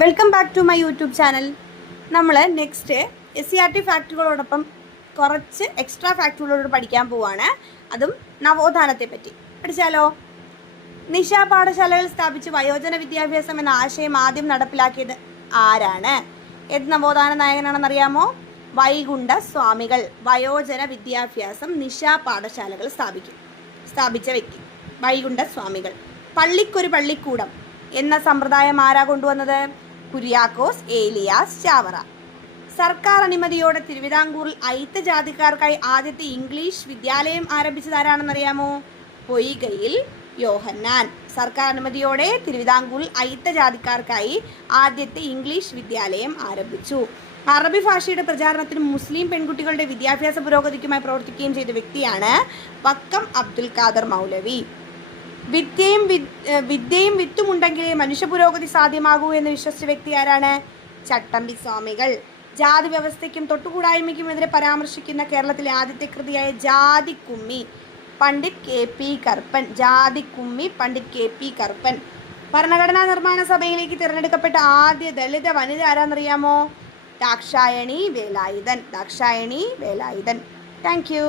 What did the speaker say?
Welcome back to my YouTube channel. നമ്മൾ next SCERT ഫാക്റ്റുകളോടൊപ്പം കുറച്ച് എക്സ്ട്രാ ഫാക്റ്റുകളോട് പഠിക്കാൻ പോവുകയാണ്. അതും നവോത്ഥാനത്തെ പറ്റി പഠിച്ചാലോ? നിശ പാഠശാലകൾ സ്ഥാപിച്ച് വയോജന വിദ്യാഭ്യാസം എന്ന ആശയം ആദ്യം നടപ്പിലാക്കിയത് ആരാണ്? ഏത് നവോത്ഥാന നായകനാണെന്നറിയാമോ? വൈകുണ്ഠ സ്വാമികൾ. വയോജന വിദ്യാഭ്യാസം നിശ പാഠശാലകൾ സ്ഥാപിച്ച വ്യക്തി വൈകുണ്ഠ സ്വാമികൾ. പള്ളിക്കൊരു പള്ളിക്കൂടം എന്ന സമ്പ്രദായം ആരാ കൊണ്ടുവന്നത്? കുര്യാക്കോസ് ഏലിയാസ് ചാവറ. സർക്കാർ അനുമതിയോടെ തിരുവിതാംകൂറിൽ അയിത്ത ജാതിക്കാർക്കായി ആദ്യത്തെ ഇംഗ്ലീഷ് വിദ്യാലയം ആരംഭിച്ചത് ആരാണെന്നറിയാമോ? പൊയ്കയിൽ യോഹന്നാൻ. സർക്കാർ അനുമതിയോടെ തിരുവിതാംകൂറിൽ അയിത്ത ജാതിക്കാർക്കായി ആദ്യത്തെ ഇംഗ്ലീഷ് വിദ്യാലയം ആരംഭിച്ചു. അറബി ഭാഷയുടെ പ്രചാരണത്തിനും മുസ്ലിം പെൺകുട്ടികളുടെ വിദ്യാഭ്യാസ പുരോഗതിക്കുമായി പ്രവർത്തിക്കുകയും ചെയ്ത വ്യക്തിയാണ് വക്കം അബ്ദുൽ ഖാദർ മൗലവി. വിദ്യയും വിത്തുമുണ്ടെങ്കിലേ മനുഷ്യ പുരോഗതി സാധ്യമാകൂ എന്ന് വിശ്വസിച്ച വ്യക്തി ആരാണ്? ചട്ടമ്പി സ്വാമികൾ. ജാതി വ്യവസ്ഥയ്ക്കും തൊട്ടുകൂടായ്മയ്ക്കുമെതിരെ പരാമർശിക്കുന്ന കേരളത്തിലെ ആദ്യത്തെ കൃതിയായ ജാതിക്കുമ്മി പണ്ഡിറ്റ് KP കറുപ്പൻ. ജാതിക്കുമ്മി പണ്ഡിറ്റ് KP കറുപ്പൻ. ഭരണഘടനാ നിർമ്മാണ സഭയിലേക്ക് തിരഞ്ഞെടുക്കപ്പെട്ട ആദ്യ ദളിത വനിത ആരാന്നറിയാമോ? ദാക്ഷായണി വേലായുധൻ. Thank U.